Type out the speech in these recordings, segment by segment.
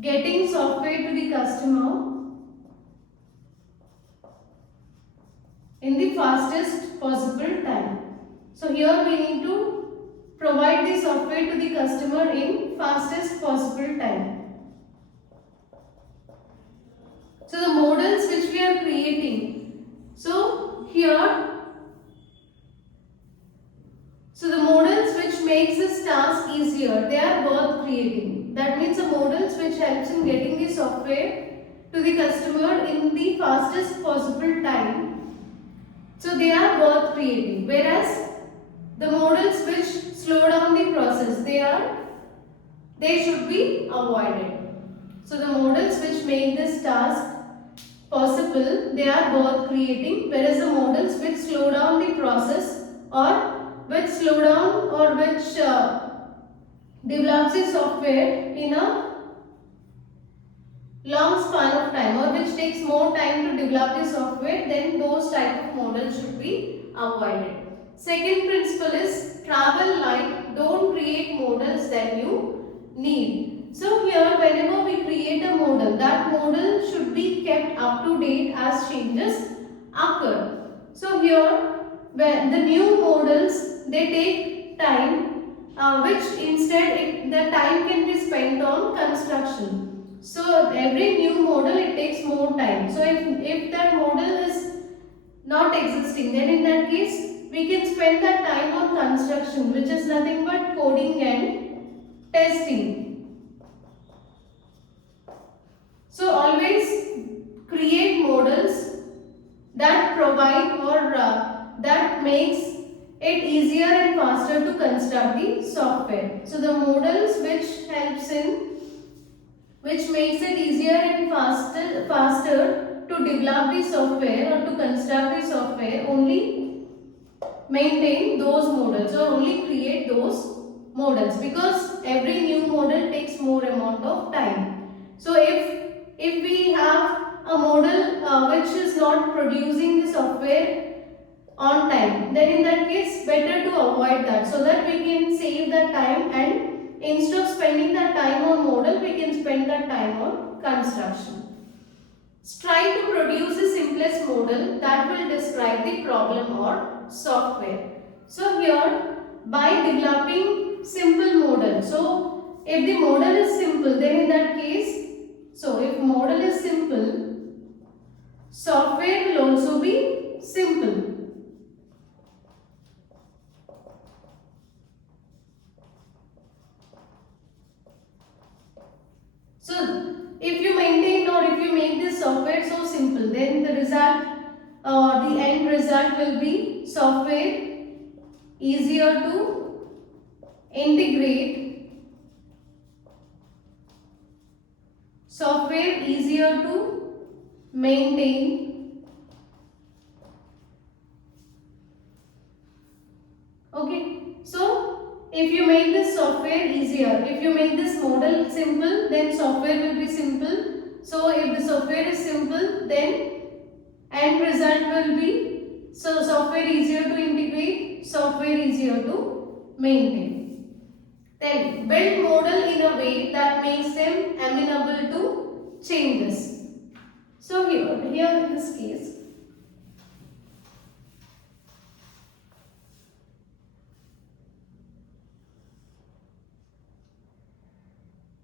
getting software to the customer in the fastest possible time. So here we need to provide the software to the customer in fastest possible time. So the models which we are creating. So here, so the models which makes this task easier, they are worth creating. That means the models which helps in getting the software to the customer in the fastest possible time. So they are worth creating. Whereas the models which slow down the process, they should be avoided. So the models which make this task possible, they are worth creating, whereas the models which slow down the process or which slow down or which develops the software in a long span of time or which takes more time to develop the software, then those type of models should be avoided. Second principle is travel light, don't create models that you need. So here whenever we create a model, that model should be kept up to date as changes occur. So here when the new models, they take time, which instead the time can be spent on construction. So every new model, it takes more time. So if that model is not existing, then in that case we can spend that time on construction, which is nothing but coding and testing. So always create models that provide or that makes it easier and faster to construct the software. So the models which makes it easier and faster to develop the software or to construct the software, only maintain those models or only create those models, because every new model takes more amount of time. So if we have a model which is not producing the software on time, then in that case better to avoid that, so that we can save that time, and instead of spending that time on model, we can spend that time on construction. Try to produce the simplest model that will describe the problem or software. So here, by developing simple model, so if the model is simple, then in that case, so if model is simple, software will also be simple. So if you maintain or if you make this software so simple, then the result or the end result will be software easier to integrate, software easier to maintain. Okay, so if you make this software easier, if you make this model simple, then software will be simple. So if the software is simple, then end result will be, so software easier to integrate, software easier to maintain. Then build model in a way that makes them amenable to changes. So here in this case,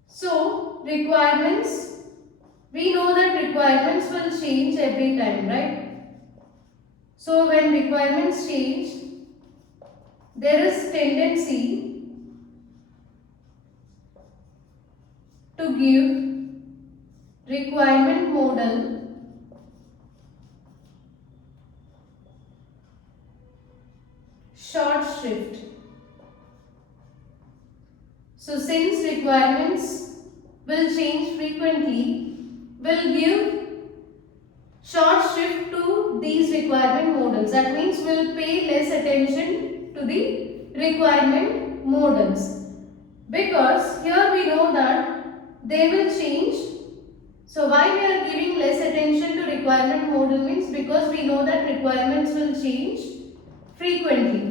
so requirements, we know that requirements will change every time, right? So when requirements change, there is tendency to give requirement model short shrift. So since requirements will change frequently, will give short shrift to these requirement models. That means we'll pay less attention to the requirement models, because here we know that they will change. So why we are giving less attention to requirement model means because we know that requirements will change frequently.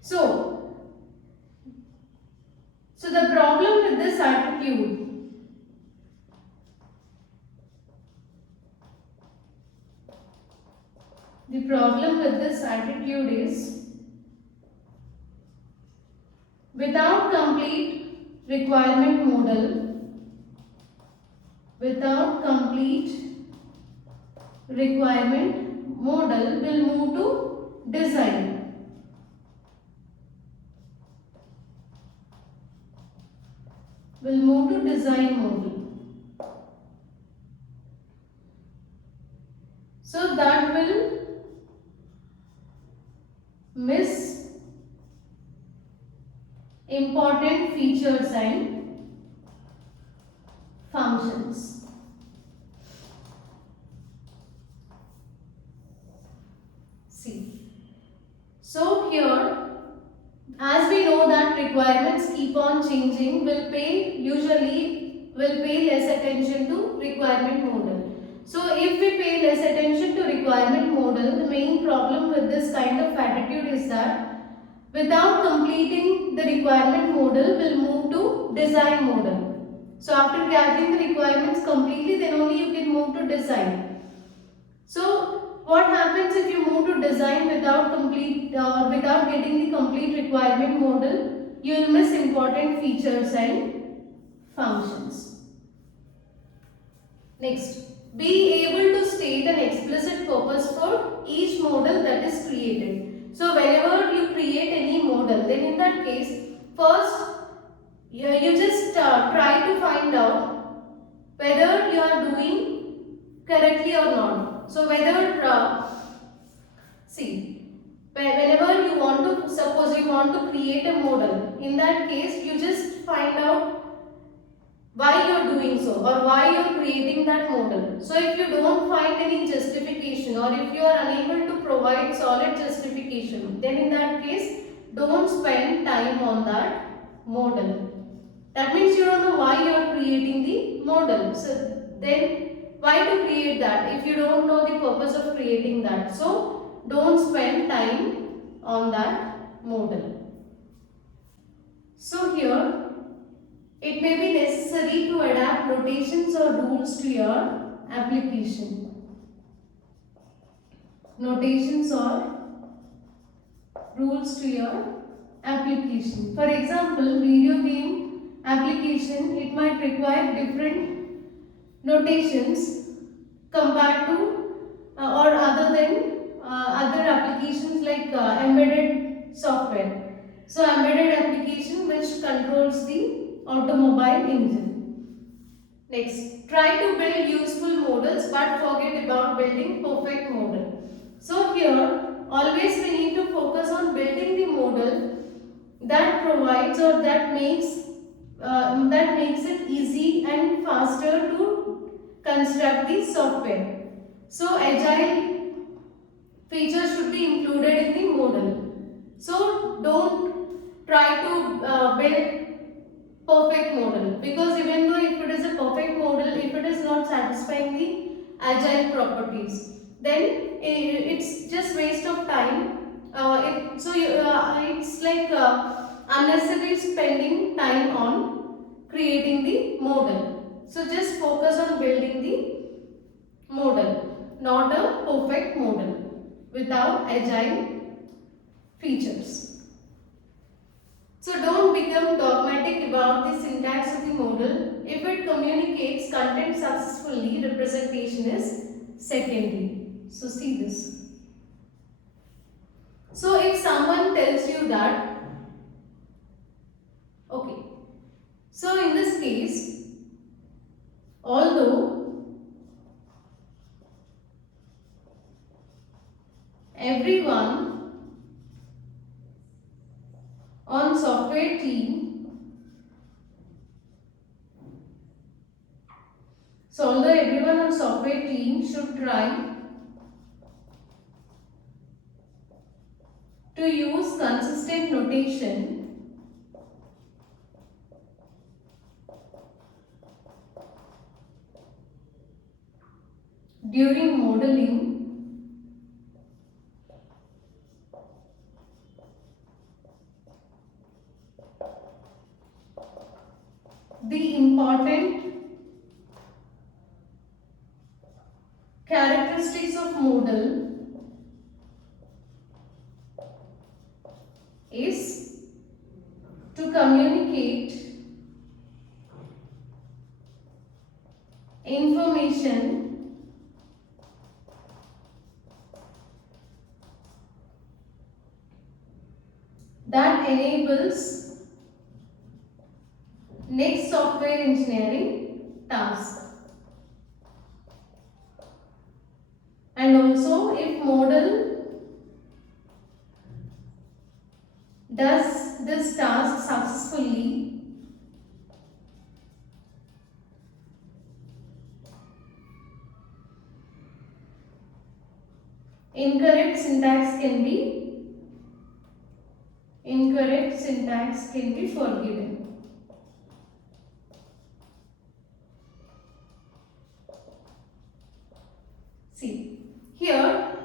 So attitude, the problem with this attitude is without complete requirement model, without complete requirement model will move to design. Will move to design model. So that will miss important features and functions. See. So here, as we know that requirements keep on changing, will pay less attention to requirement model. So if we pay less attention to requirement model, the main problem with this kind of attitude is that without completing the requirement model will move to design model. So after gathering the requirements completely, then only you can move to design. So what happens if you move to design without without getting the complete requirement model? You will miss important features and functions. Next, be able to state an explicit purpose for each model that is created. So whenever you create any model, then in that case, first you just try to find out whether you are doing correctly or not. So whether whenever you want to, suppose you want to create a model, in that case you just find out why you are doing so or why you are creating that model. So if you don't find any justification or if you are unable to provide solid justification, then in that case don't spend time on that model. That means you don't know why you are creating the model. So then why to create that if you don't know the purpose of creating that? So don't spend time on that model. So here it may be necessary to adapt notations or rules to your application. Notations or rules to your application. For example, video game application, it might require different notations compared to or other than other applications like embedded software. So embedded application which controls the automobile engine. Next, try to build useful models but forget about building perfect model. So here, always we need to focus on building the model that provides or that makes it easy and faster to construct the software. So agile features should be included in the model. So don't try to build perfect model, because even though if it is a perfect model, if it is not satisfying the agile properties, then it's just waste of time. It's like unnecessary spending time on creating the model. So just focus on building the model, not a perfect model without agile features. So don't become dogmatic about the syntax of the model. If it communicates content successfully, representation is secondary. So see this. So if someone tells you that, okay, so in this case, although everyone on software team, so although everyone on software team should try to use consistent notation during modeling, the important characteristics of Moodle is to communicate information that enables next software engineering task. And also, if Moodle does this task successfully, incorrect syntax can be forgiven. See, here,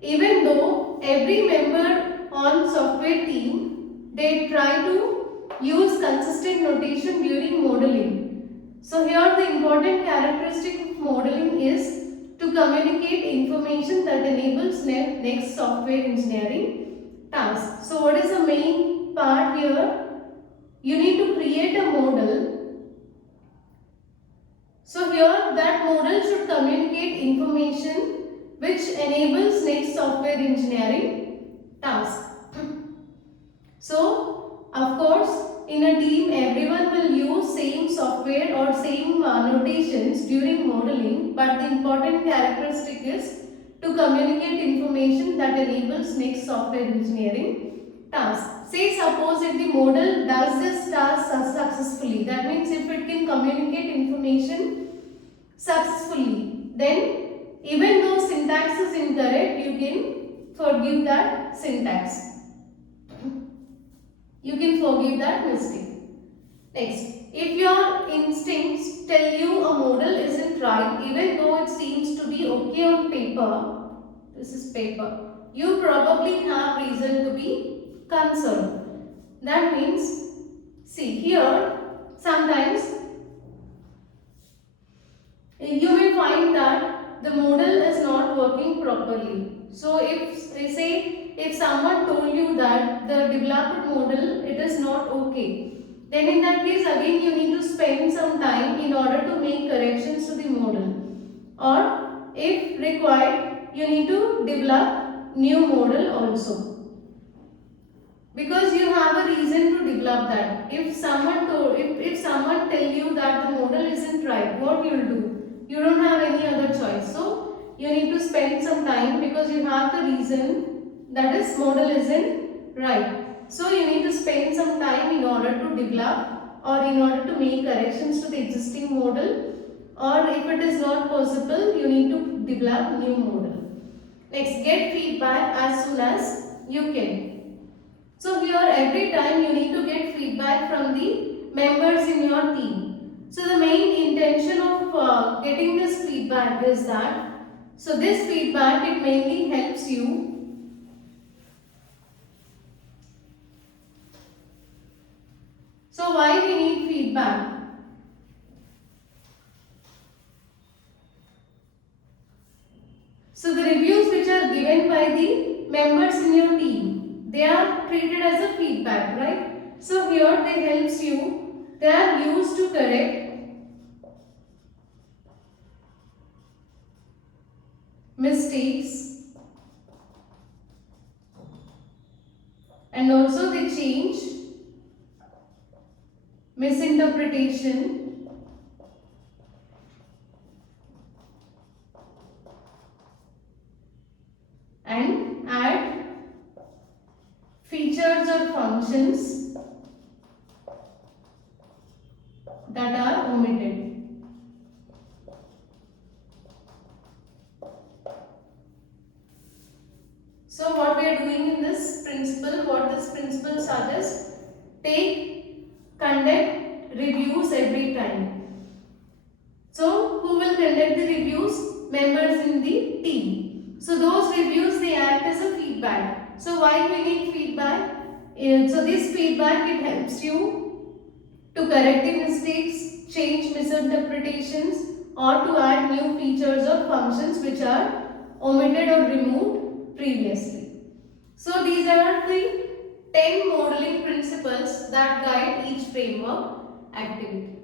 even though every member on software team, they try to use consistent notation during modeling. So here the important characteristic of modeling is to communicate information that enables next software engineering task. So what is the main part here? You need to create a model. So here that model should communicate information which enables next software engineering task. So of course in a team everyone will use same software or same notations during modeling, but the important characteristic is to communicate information that enables next software engineering task. Say suppose if the model does this task successfully, that means if it can communicate information successfully, then even though syntax is incorrect, you can forgive that syntax. You can forgive that mistake. Next, if your instincts tell you a model isn't right, even though it seems to be okay on paper, this is paper, you probably have reason to be concerned. That means, see here, sometimes you may find that the model is not working properly. So if someone told you that the developed model it is not okay, then in that case again you need to spend some time in order to make corrections to the model, or if required you need to develop new model also, because you have a reason to develop that. If someone tell you that the model isn't right, what you will do? You don't have any other choice. So you need to spend some time because you have the reason that is model isn't right. So you need to spend some time in order to develop or in order to make corrections to the existing model, or if it is not possible you need to develop new model. Next, get feedback as soon as you can. So here every time you need to get feedback from the members in your team. So the main intention of getting this feedback is that, so this feedback it mainly helps you So why we need feedback? So the reviews which are given by the members in your team, they are treated as a feedback, right? So here they helps you, they are used to correct mistakes and also they change misinterpretation and add features or functions that are omitted. So what we are doing in this principle, what this principle suggests, conduct reviews every time. So who will conduct the reviews? Members in the team. So those reviews they act as a feedback. So why we need feedback? So this feedback it helps you to correct the mistakes or to add new features or functions which are omitted or removed previously. So these are the 10 modeling principles that guide each framework activity.